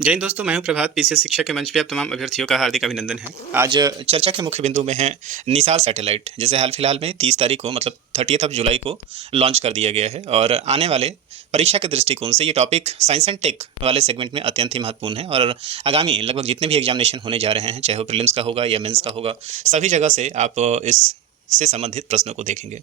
जय हिंद दोस्तों, मैं हूं प्रभात। पीसीएस शिक्षा के मंच पे आप तमाम अभ्यर्थियों का हार्दिक अभिनंदन है। आज चर्चा के मुख्य बिंदु में है निसार सैटेलाइट, जिसे हाल फिलहाल में 30 तारीख को मतलब 30 जुलाई को लॉन्च कर दिया गया है। और आने वाले परीक्षा के दृष्टिकोण से ये टॉपिक साइंस एंड टेक वाले सेगमेंट में अत्यंत ही महत्वपूर्ण है। और आगामी लगभग जितने भी एग्जामिनेशन होने जा रहे हैं, चाहे वो प्रीलिम्स का होगा या मेंस का होगा, सभी जगह से आप इस से संबंधित प्रश्नों को देखेंगे।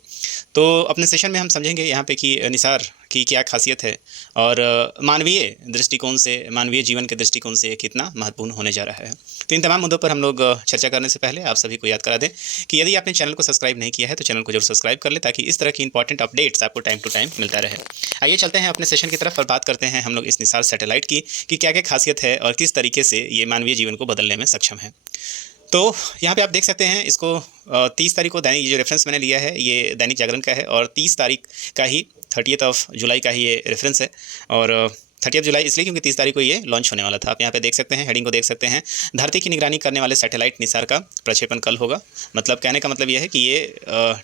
तो अपने सेशन में हम समझेंगे यहाँ पे कि निसार की क्या खासियत है और मानवीय दृष्टिकोण से, मानवीय जीवन के दृष्टिकोण से कितना महत्वपूर्ण होने जा रहा है। तो इन तमाम मुद्दों पर हम लोग चर्चा करने से पहले आप सभी को याद करा दें कि यदि आपने चैनल को सब्सक्राइब नहीं किया है तो चैनल को जरूर सब्सक्राइब कर ले, ताकि इस तरह की इंपॉर्टेंट अपडेट्स आपको टाइम टू टाइम मिलता रहे। आइए चलते हैं अपने सेशन की तरफ और बात करते हैं हम लोग इस निसार सैटेलाइट की कि क्या क्या खासियत है और किस तरीके से ये मानवीय जीवन को बदलने में सक्षम है। तो यहाँ पे आप देख सकते हैं इसको 30 तारीख को दैनिक, ये जो रेफरेंस मैंने लिया है ये दैनिक जागरण का है और 30 तारीख का ही 30 जुलाई का ही ये रेफरेंस है। और 30 जुलाई इसलिए क्योंकि 30 तारीख को ये लॉन्च होने वाला था। आप यहाँ पे देख सकते हैं, हेडिंग को देख सकते हैं, धरती की निगरानी करने वाले सैटेलाइट निसार का प्रक्षेपण कल होगा। मतलब कहने का मतलब ये है कि ये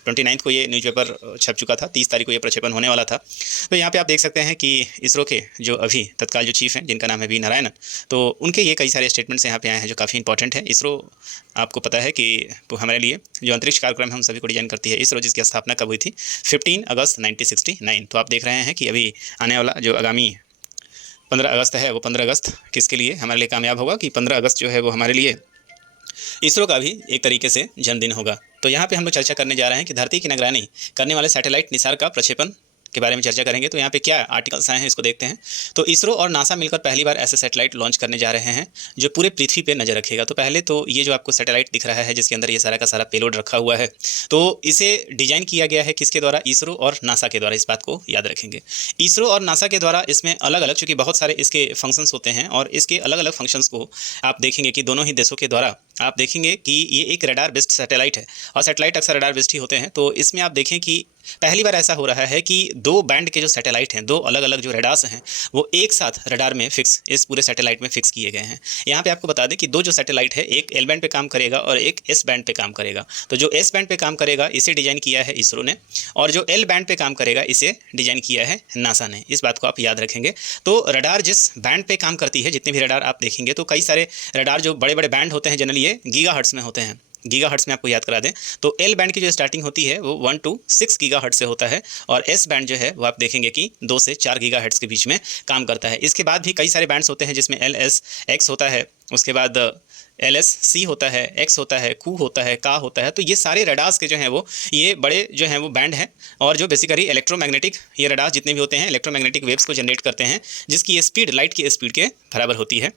29 को ये न्यूज़पेपर छप चुका था, 30 तारीख को ये प्रक्षेपण होने वाला था। तो यहाँ पे आप देख सकते हैं कि इसरो के जो अभी तत्काल जो चीफ हैं, जिनका नाम है वी नारायणन, तो उनके ये कई सारे स्टेटमेंट्स यहाँ पे आए हैं जो काफ़ी इंपॉर्टेंट है। इसरो, आपको पता है कि हमारे लिए जो अंतरिक्ष कार्यक्रम है हम सभी को डिजाइन करती है इसरो, जिसकी स्थापना कब हुई थी? 15 अगस्त 1969। तो आप देख रहे हैं कि अभी आने वाला जो आगामी 15 अगस्त है, वो 15 अगस्त किसके लिए हमारे लिए कामयाब होगा कि 15 अगस्त जो है वो हमारे लिए इसरो का भी एक तरीके से जन्मदिन होगा। तो यहाँ पे हम लोग चर्चा करने जा रहे हैं कि धरती की निगरानी करने वाले सैटेलाइट निसार का प्रक्षेपण के बारे में चर्चा करेंगे। तो यहाँ पे क्या आर्टिकल्स आए हैं इसको देखते हैं। तो इसरो और नासा मिलकर पहली बार ऐसे सैटेलाइट लॉन्च करने जा रहे हैं जो पूरे पृथ्वी पे नज़र रखेगा। तो पहले तो ये जो आपको सैटेलाइट दिख रहा है जिसके अंदर ये सारा का सारा पेलोड रखा हुआ है, तो इसे डिजाइन किया गया है किसके द्वारा? इसरो और नासा के द्वारा। इस बात को याद रखेंगे, इसरो और नासा के द्वारा। इसमें अलग अलग, चूँकि बहुत सारे इसके फंक्शंस होते हैं और इसके अलग अलग फंक्शंस को आप देखेंगे कि दोनों ही देशों के द्वारा आप देखेंगे कि ये एक रडार बेस्ड सैटेलाइट है और सैटेलाइट अक्सर रडार बेस्ड ही होते हैं। तो इसमें आप देखें कि पहली बार ऐसा हो रहा है कि दो बैंड के जो सैटेलाइट हैं, दो अलग अलग जो रडार्स हैं, वो एक साथ रडार में फिक्स, इस पूरे सैटेलाइट में फिक्स किए गए हैं। यहाँ पे आपको बता दें कि दो जो सैटेलाइट है, एक एल बैंड पे काम करेगा और एक एस बैंड पे काम करेगा। तो जो एस बैंड पे काम करेगा इसे डिजाइन किया है इसरो ने, और जो एल बैंड पे काम करेगा इसे डिजाइन किया है नासा ने। इस बात को आप याद रखेंगे। तो रडार जिस बैंड पे काम करती है, जितने भी रडार आप देखेंगे, तो कई सारे रडार जो बड़े बड़े बैंड होते हैं जनरली ये गीगाहर्ट्ज़ में होते हैं। गीगाहर्ट्ज़ में आपको याद करा दें तो एल बैंड की जो स्टार्टिंग होती है वो 1 to 6 गीगाहर्ट्ज़ से होता है और एस बैंड जो है वो आप देखेंगे कि 2 से 4 गीगाहर्ट्ज़ के बीच में काम करता है। इसके बाद भी कई सारे बैंड्स होते हैं जिसमें एल एस एक्स होता है, उसके बाद एल एस सी होता है, एक्स होता है, कू होता है, का होता है। तो ये सारे रडार्स के जो हैं वो ये बड़े जो हैं वो बैंड हैं और जो बेसिकली इलेक्ट्रोमैग्नेटिक, ये रडार्स जितने भी होते हैं इलेक्ट्रोमैग्नेटिक वेव्स को जनरेट करते हैं, जिसकी स्पीड लाइट की स्पीड के बराबर होती है।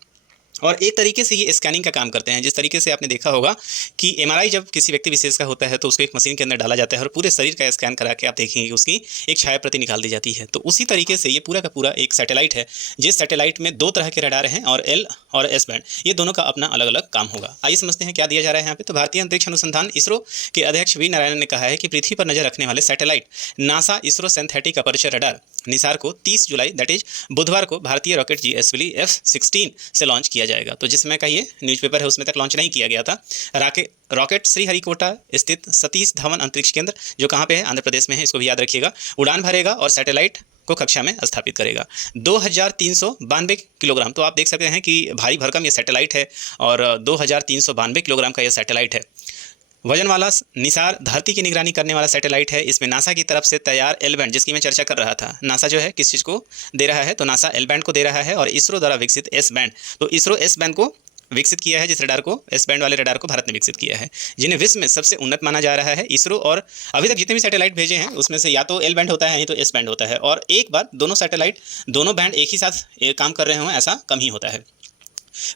और एक तरीके से ये स्कैनिंग का काम करते हैं। जिस तरीके से आपने देखा होगा कि एमआरआई जब किसी व्यक्ति विशेष का होता है तो उसको एक मशीन के अंदर डाला जाता है और पूरे शरीर का स्कैन करा के आप देखेंगे कि उसकी एक छाया प्रति निकाल दी जाती है। तो उसी तरीके से ये पूरा का पूरा एक सैटेलाइट है, जिस सैटेलाइट में दो तरह के रडार हैं और एल और एस बैंड, ये दोनों का अपना अलग अलग काम होगा। आइए समझते हैं क्या दिया जा रहा है यहाँ पे। तो भारतीय अंतरिक्ष अनुसंधान इसरो के अध्यक्ष वी नारायणन ने कहा है कि पृथ्वी पर नजर रखने वाले satellite NASA ISRO synthetic aperture radar Nisar को 30 जुलाई दैट इज बुधवार को भारतीय रॉकेट जीएसएलवी F-16 से लॉन्च किया जाएगा। तो जिसमें का ये न्यूज़पेपर है उसमें तक लॉन्च नहीं किया गया था। रॉकेट श्रीहरिकोटा स्थित सतीश धवन अंतरिक्ष केंद्र, जो कहाँ पे है? आंध्र प्रदेश में है, इसको भी याद रखिएगा, उड़ान भरेगा और सैटेलाइट को कक्षा में स्थापित करेगा। 2392 किलोग्राम, तो आप देख सकते हैं कि भारी भरकम ये सैटेलाइट है और 2392 किलोग्राम का ये सैटेलाइट है। वजन वाला निसार धरती की निगरानी करने वाला सैटेलाइट है। इसमें नासा की तरफ से तैयार एल बैंड, जिसकी मैं चर्चा कर रहा था, नासा जो है किस चीज़ को दे रहा है? तो नासा एल बैंड को दे रहा है और इसरो द्वारा विकसित एस बैंड, तो इसरो एस बैंड को विकसित किया है। जिस रडार को, एस बैंड वाले रडार को भारत ने विकसित किया है, जिन्हें विश्व में सबसे उन्नत माना जा रहा है। इसरो और अभी तक जितने भी सैटेलाइट भेजे हैं उसमें से या तो एल बैंड होता है या तो एस बैंड होता है, और एक बार दोनों सैटेलाइट, दोनों बैंड एक ही साथ काम कर रहे हों ऐसा कम ही होता है।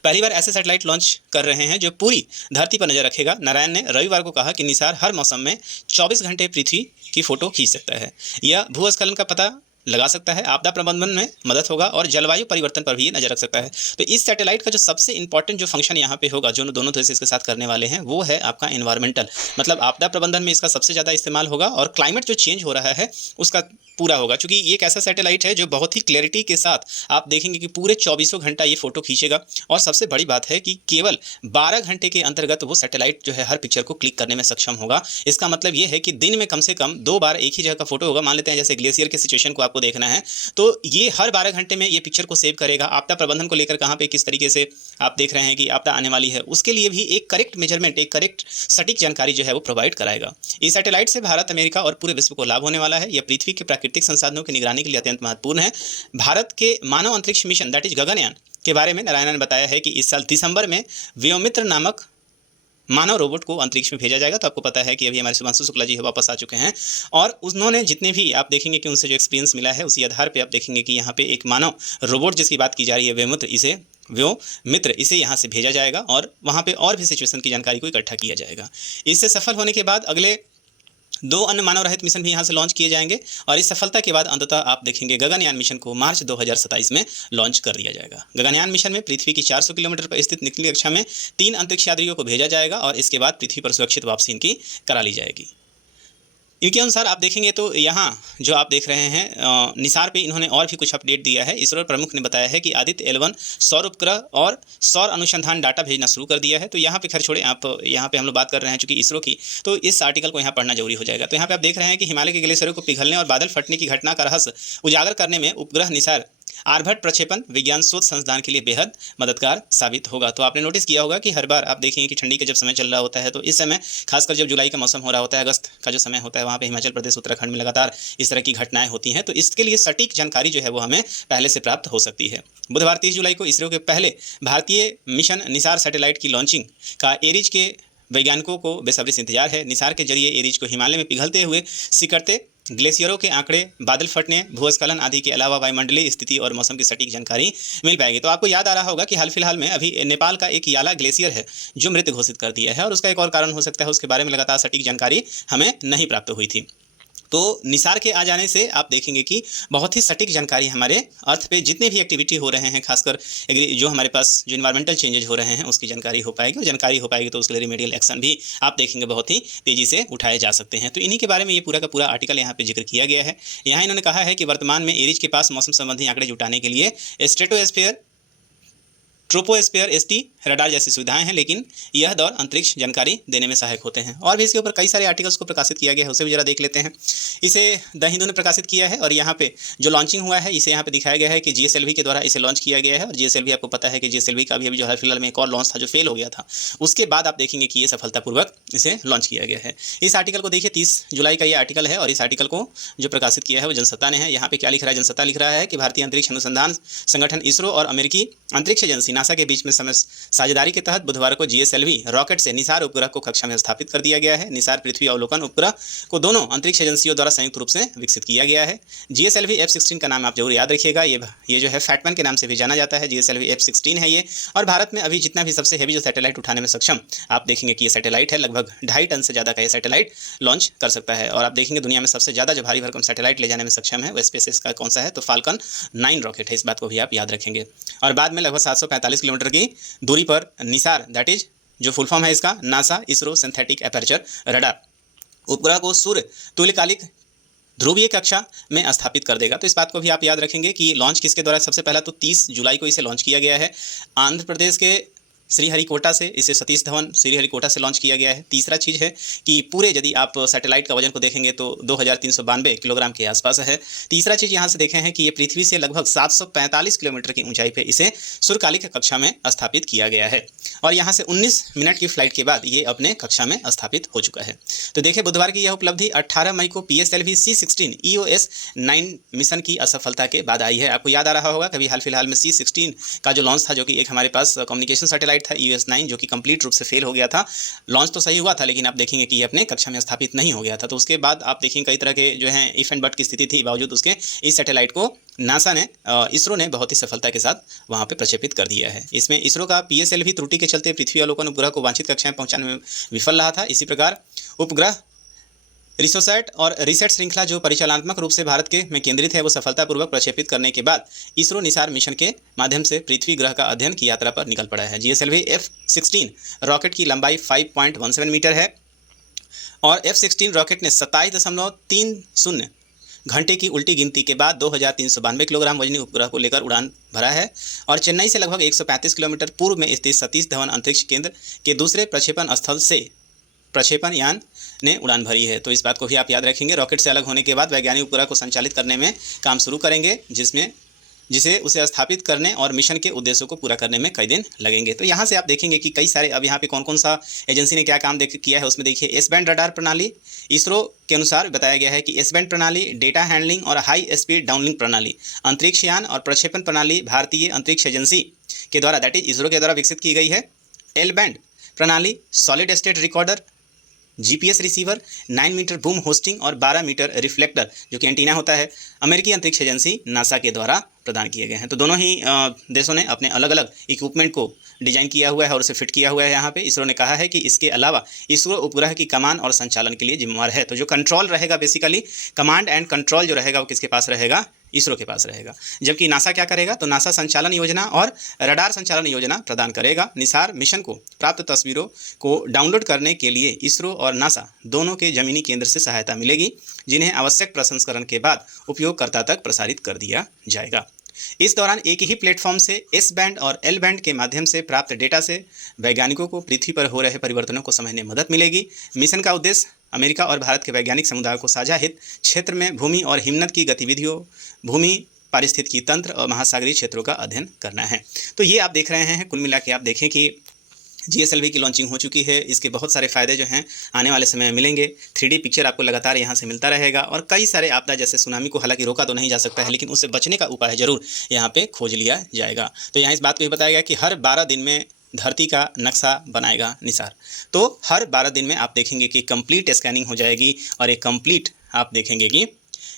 पहली बार ऐसे सैटेलाइट लॉन्च कर रहे हैं जो पूरी धरती पर नजर रखेगा। नारायण ने रविवार को कहा कि निसार हर मौसम में 24 घंटे पृथ्वी की फोटो खींच सकता है, यह भूस्खलन का पता लगा सकता है, आपदा प्रबंधन में मदद होगा और जलवायु परिवर्तन पर भी ये नजर रख सकता है। तो इस सैटेलाइट का जो सबसे इंपॉर्टेंट जो फंक्शन यहाँ पे होगा, जो दोनों देश इसके साथ करने वाले हैं, वो है आपका एनवायरमेंटल, मतलब आपदा प्रबंधन में इसका सबसे ज़्यादा इस्तेमाल होगा और क्लाइमेट जो चेंज हो रहा है उसका पूरा होगा, क्योंकि ये एक ऐसा सैटेलाइट है जो बहुत ही क्लैरिटी के साथ आप देखेंगे कि पूरे 24 घंटा ये फोटो खींचेगा। और सबसे बड़ी बात है कि केवल 12 घंटे के अंतर्गत वो सैटेलाइट जो है हर पिक्चर को क्लिक करने में सक्षम होगा। इसका मतलब ये है कि दिन में कम से कम 2 बार एक ही जगह का फोटो होगा। मान लेते हैं जैसे ग्लेशियर के सिचुएशन को आपको देखना है, तो ये हर 12 घंटे में ये पिक्चर को सेव करेगा। आपदा प्रबंधन को लेकर कहाँ पे किस तरीके से आप देख रहे हैं कि आपदा आने वाली है, उसके लिए भी एक करेक्ट मेजरमेंट, एक करेक्ट सटीक जानकारी जो है वो प्रोवाइड कराएगा। इस सैटेलाइट से भारत, अमेरिका और पूरे विश्व को लाभ होने वाला है। यह पृथ्वी के प्राकृतिक संसाधनों की निगरानी के लिए अत्यंत महत्वपूर्ण है। भारत के मानव अंतरिक्ष मिशन दैट इज गगनयान के बारे में नारायणन ने बताया है कि इस साल दिसंबर में व्योमित्र नामक मानव रोबोट को अंतरिक्ष में भेजा जाएगा। तो आपको पता है कि अभी हमारे शुभांशु शुक्ला जी वापस आ चुके हैं, और उन्होंने जितने भी आप देखेंगे कि उनसे जो एक्सपीरियंस मिला है उसी आधार पे आप देखेंगे कि यहाँ पे एक मानव रोबोट जिसकी बात की जा रही है व्योमित्र, इसे यहाँ से भेजा जाएगा और वहाँ पे और भी सिचुएशन की जानकारी को इकट्ठा किया जाएगा। इससे सफल होने के बाद अगले 2 अन्य मानव रहित मिशन भी यहाँ से लॉन्च किए जाएंगे, और इस सफलता के बाद अंततः आप देखेंगे गगनयान मिशन को मार्च 2027 में लॉन्च कर दिया जाएगा। गगनयान मिशन में पृथ्वी की 400 किलोमीटर पर स्थित निचली कक्षा में 3 अंतरिक्ष यात्रियों को भेजा जाएगा और इसके बाद पृथ्वी पर सुरक्षित वापसी इनकी करा ली जाएगी। इनके अनुसार आप देखेंगे तो यहाँ जो आप देख रहे हैं निसार पे इन्होंने और भी कुछ अपडेट दिया है। इसरो प्रमुख ने बताया है कि आदित्य L1 सौर उपग्रह और सौर अनुसंधान डाटा भेजना शुरू कर दिया है। तो यहाँ पे खैर छोड़े, आप यहाँ पे हम लोग बात कर रहे हैं चूँकि इसरो की, तो इस आर्टिकल को यहाँ पढ़ना जरूरी हो जाएगा। तो यहाँ पे आप देख रहे हैं कि हिमालय के ग्लेशियरों को पिघलने और बादल फटने की घटना का रहस्य उजागर करने में उपग्रह निसार आर्यभट्ट प्रक्षेपण विज्ञान शोध संस्थान के लिए बेहद मददगार साबित होगा। तो आपने नोटिस किया होगा कि हर बार आप देखेंगे कि ठंडी का जब समय चल रहा होता है, तो इस समय खासकर जब जुलाई का मौसम हो रहा होता है, अगस्त का जो समय होता है, वहाँ पे हिमाचल प्रदेश, उत्तराखंड में लगातार इस तरह की घटनाएं होती हैं। तो इसके लिए सटीक जानकारी जो है वो हमें पहले से प्राप्त हो सकती है। बुधवार 30 जुलाई को इसरो के पहले भारतीय मिशन निसार सैटेलाइट की लॉन्चिंग का एरिज के वैज्ञानिकों को बेसब्री से इंतजार है। निसार के जरिए एरिज को हिमालय में पिघलते हुए सिकड़ते ग्लेशियरों के आंकड़े, बादल फटने, भूस्खलन आदि के अलावा वायुमंडलीय स्थिति और मौसम की सटीक जानकारी मिल पाएगी। तो आपको याद आ रहा होगा कि हाल फिलहाल में अभी नेपाल का एक याला ग्लेशियर है जो मृत घोषित कर दिया है, और उसका एक और कारण हो सकता है उसके बारे में लगातार सटीक जानकारी हमें नहीं प्राप्त हुई थी। तो निसार के आ जाने से आप देखेंगे कि बहुत ही सटीक जानकारी हमारे अर्थ पे जितने भी एक्टिविटी हो रहे हैं, खासकर जो हमारे पास जो इन्वायरमेंटल चेंजेज हो रहे हैं उसकी जानकारी हो पाएगी, और जानकारी हो पाएगी तो उसके लिए रिमेडियल एक्शन भी आप देखेंगे बहुत ही तेज़ी से उठाए जा सकते हैं। तो इन्हीं के बारे में ये पूरा का पूरा आर्टिकल यहाँ पे जिक्र किया गया है। यहाँ इन्होंने कहा है कि वर्तमान में एरिज के पास मौसम संबंधी आंकड़े जुटाने के लिए स्ट्रेटोस्फीयर, ट्रोपोस्फीयर, ST रडार जैसी सुविधाएं हैं, लेकिन यह दौर अंतरिक्ष जानकारी देने में सहायक होते हैं। और भी इसके ऊपर कई सारे आर्टिकल्स को प्रकाशित किया गया है, उसे भी जरा देख लेते हैं। इसे द हिंदू ने प्रकाशित किया है, और यहाँ पे जो लॉन्चिंग हुआ है इसे यहाँ पे दिखाया गया है कि GSLV के द्वारा इसे लॉन्च किया गया है। और GSLV आपको पता है कि GSLV का अभी जो हाल फिलहाल में एक और लॉन्च था जो फेल हो गया था, उसके बाद आप देखेंगे कि ये सफलतापूर्वक इसे लॉन्च किया गया है। इस आर्टिकल को देखिए, 30 जुलाई का ये आर्टिकल है, और इस आर्टिकल को जो प्रकाशित किया है वो जनसत्ता ने है। यहाँ पे क्या लिख रहा है, जनसत्ता लिख रहा है कि भारतीय अंतरिक्ष अनुसंधान संगठन इसरो और अमेरिकी अंतरिक्ष एजेंसी नासा के बीच में साझेदारी के तहत बुधवार को GSLV रॉकेट से निसार उपग्रह को कक्षा में स्थापित कर दिया गया है। निसार पृथ्वी अवलोकन उपग्रह को दोनों अंतरिक्ष एजेंसियों द्वारा संयुक्त रूप से विकसित किया गया है। GSLV F-16 का नाम आप जरूर याद रखिएगा, ये जो है फैटमैन के नाम से भी जाना जाता है। GSLV F-16 है ये, और भारत में अभी जितना भी सबसे हैवी जो सैटेलाइट उठाने में सक्षम आप देखेंगे कि ये सैटेलाइट है। लगभग 2.5 टन से ज़्यादा का ये सैटेलाइट लॉन्च कर सकता है। और आप देखेंगे दुनिया में सबसे ज़्यादा जो भारी भरकम सैटेलाइट ले जाने में सक्षम है वो स्पेसएक्स का कौन सा है, तो फाल्कन 9 रॉकेट है। इस बात को भी आप याद रखेंगे। और बाद में लगभग 745 किलोमीटर की दूरी पर निसार, दैट इज जो फुल फॉर्म है इसका, NASA ISRO synthetic aperture radar उपग्रह को सूर्य तुल्यकालिक ध्रुवीय कक्षा में स्थापित कर देगा। तो इस बात को भी आप याद रखेंगे कि लॉन्च किसके द्वारा, सबसे पहला तो 30 जुलाई को इसे लॉन्च किया गया है आंध्र प्रदेश के श्रीहरिकोटा से। इसे सतीश धवन श्रीहरिकोटा से लॉन्च किया गया है। तीसरा चीज़ है कि पूरे यदि आप सैटेलाइट का वजन को देखेंगे तो 2392 किलोग्राम के आसपास है। तीसरा चीज़ यहाँ से देखें है कि ये पृथ्वी से लगभग 745 किलोमीटर की ऊंचाई पे इसे सूर्यकालिक कक्षा में स्थापित किया गया है, और यहाँ से 19 मिनट की फ्लाइट के बाद ये अपने कक्षा में स्थापित हो चुका है। तो देखिए बुधवार की यह उपलब्धि 18 मई को PSLV C-16 EOS 9 मिशन की असफलता के बाद आई है। आपको याद आ रहा होगा कभी हाल फिलहाल में C-16 का जो लॉन्च था, जो कि एक हमारे पास कम्युनिकेशन सैटेलाइट था EOS 9, जो कि कंप्लीट रूप से फेल हो गया था। लॉन्च तो सही हुआ था, लेकिन आप देखेंगे कि ये अपने कक्षा में स्थापित नहीं हो गया था। तो उसके बाद आप देखेंगे कई तरह के जो है इफ एंड बट की स्थिति थी, बावजूद उसके इस सैटेलाइट को नासा ने, इसरो ने बहुत ही सफलता के साथ वहाँ पे प्रक्षेपित कर दिया है। इसमें इसरो का PSLV त्रुटि के चलते पृथ्वी अवलोकन उपग्रह को वांछित कक्षा में पहुँचाने में विफल रहा था। इसी प्रकार उपग्रह रिसोसैट और रिसेट श्रृंखला जो परिचालनात्मक रूप से भारत के में केंद्रित है, वो सफलतापूर्वक प्रक्षेपित करने के बाद इसरो निसार मिशन के माध्यम से पृथ्वी ग्रह का अध्ययन की यात्रा पर निकल पड़ा है। GSLV F-16 रॉकेट की लंबाई 5.17 मीटर है, और F-16 रॉकेट ने 27.30 घंटे की उल्टी गिनती के बाद 2392 किलोग्राम वजनी उपग्रह को लेकर उड़ान भरा है और चेन्नई से लगभग 135 किलोमीटर पूर्व में स्थित सतीश धवन अंतरिक्ष केंद्र के दूसरे प्रक्षेपण स्थल से प्रक्षेपण यान ने उड़ान भरी है। तो इस बात को भी आप याद रखेंगे। रॉकेट से अलग होने के बाद वैज्ञानिक उपग्रह को संचालित करने में काम शुरू करेंगे, जिसे उसे स्थापित करने और मिशन के उद्देश्यों को पूरा करने में कई दिन लगेंगे। तो यहाँ से आप देखेंगे कि कई सारे, अब यहाँ पे कौन कौन सा एजेंसी ने क्या काम किया है उसमें देखिए। एस बैंड रडार प्रणाली, इसरो के अनुसार बताया गया है कि एस बैंड प्रणाली, डेटा हैंडलिंग और हाई स्पीड डाउनलिंक प्रणाली, अंतरिक्ष यान और प्रक्षेपण प्रणाली भारतीय अंतरिक्ष एजेंसी के द्वारा, दैट इज इसरो के द्वारा विकसित की गई है। एल बैंड प्रणाली, solid state recorder, GPS receiver, 9 metre boom hoisting और 12 मीटर रिफ्लेक्टर जो कि एंटीना होता है, अमेरिकी अंतरिक्ष एजेंसी नासा के द्वारा प्रदान किए गए हैं। तो दोनों ही देशों ने अपने अलग अलग इक्विपमेंट को डिजाइन किया हुआ है और उसे फिट किया हुआ है। यहाँ पे इसरो ने कहा है कि इसके अलावा इसरो उपग्रह की कमान और संचालन के लिए जिम्मेवार है। तो जो कंट्रोल रहेगा, बेसिकली कमांड एंड कंट्रोल जो रहेगा वो किसके पास रहेगा? इसरो के पास रहेगा। जबकि नासा क्या करेगा? तो नासा संचालन योजना और रडार संचालन योजना प्रदान करेगा। निसार मिशन को प्राप्त तस्वीरों को डाउनलोड करने के लिए इसरो और नासा दोनों के जमीनी केंद्र से सहायता मिलेगी, जिन्हें आवश्यक प्रसंस्करण के बाद उपयोगकर्ता तक प्रसारित कर दिया जाएगा। इस दौरान एक ही प्लेटफॉर्म से एस बैंड और एल बैंड के माध्यम से प्राप्त डेटा से वैज्ञानिकों को पृथ्वी पर हो रहे परिवर्तनों को समझने में मदद मिलेगी। मिशन का उद्देश्य अमेरिका और भारत के वैज्ञानिक समुदाय को साझा हित क्षेत्र में भूमि और हिमनद की गतिविधियों, भूमि पारिस्थितिकी तंत्र और महासागरीय क्षेत्रों का अध्ययन करना है। तो ये आप देख रहे हैं। कुल मिला के आप देखें कि GSLV की लॉन्चिंग हो चुकी है। इसके बहुत सारे फ़ायदे जो हैं आने वाले समय में मिलेंगे। 3D पिक्चर आपको लगातार यहाँ से मिलता रहेगा और कई सारे आपदा जैसे सुनामी को हालांकि रोका तो नहीं जा सकता है, लेकिन उससे बचने का उपाय ज़रूर यहाँ पे खोज लिया जाएगा। तो यहाँ इस बात को भी बताया गया कि हर 12 दिन में धरती का नक्शा बनाएगा निसार। तो हर 12 दिन में आप देखेंगे कि कंप्लीट स्कैनिंग हो जाएगी और एक कंप्लीट आप देखेंगे कि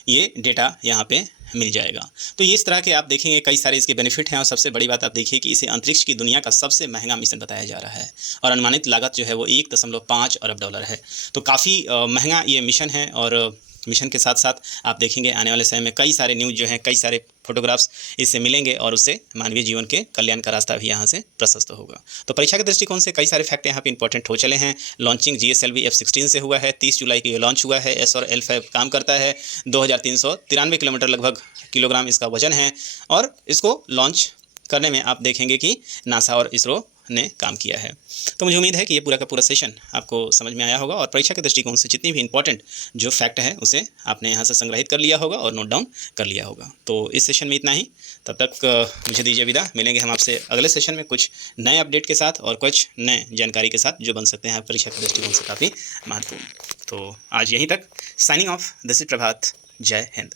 ये डेटा यहाँ पे मिल जाएगा। तो इस तरह के आप देखेंगे कई सारे इसके बेनिफिट हैं और सबसे बड़ी बात आप देखिए कि इसे अंतरिक्ष की दुनिया का सबसे महंगा मिशन बताया जा रहा है और अनुमानित लागत जो है वो 1.5 अरब डॉलर है। तो काफ़ी महंगा ये मिशन है और मिशन के साथ साथ आप देखेंगे आने वाले समय में कई सारे न्यूज़ जो हैं, कई सारे फोटोग्राफ्स इससे मिलेंगे और उससे मानवीय जीवन के कल्याण का रास्ता भी यहाँ से प्रशस्त होगा। तो परीक्षा के दृष्टिकोण से कई सारे फैक्ट यहाँ पे इंपॉर्टेंट हो चले हैं। लॉन्चिंग GSLV F-16 से हुआ है, 30 जुलाई को ये लॉन्च हुआ है। S और L5 काम करता है, 2393 किलोमीटर लगभग किलोग्राम इसका वजन है और इसको लॉन्च करने में आप देखेंगे कि नासा और इसरो ने काम किया है। तो मुझे उम्मीद है कि ये पूरा का पूरा सेशन आपको समझ में आया होगा और परीक्षा के दृष्टिकोण से जितनी भी इंपॉर्टेंट जो फैक्ट है उसे आपने यहाँ से संग्रहित कर लिया होगा और नोट डाउन कर लिया होगा। तो इस सेशन में इतना ही। तब तक मुझे दीजिए विदा। मिलेंगे हम आपसे अगले सेशन में कुछ नए अपडेट के साथ और कुछ नए जानकारी के साथ जो बन सकते हैं परीक्षा के दृष्टिकोण से काफ़ी महत्वपूर्ण। तो आज यहीं तक। साइनिंग ऑफ, दिस इज प्रभात। जय हिंद।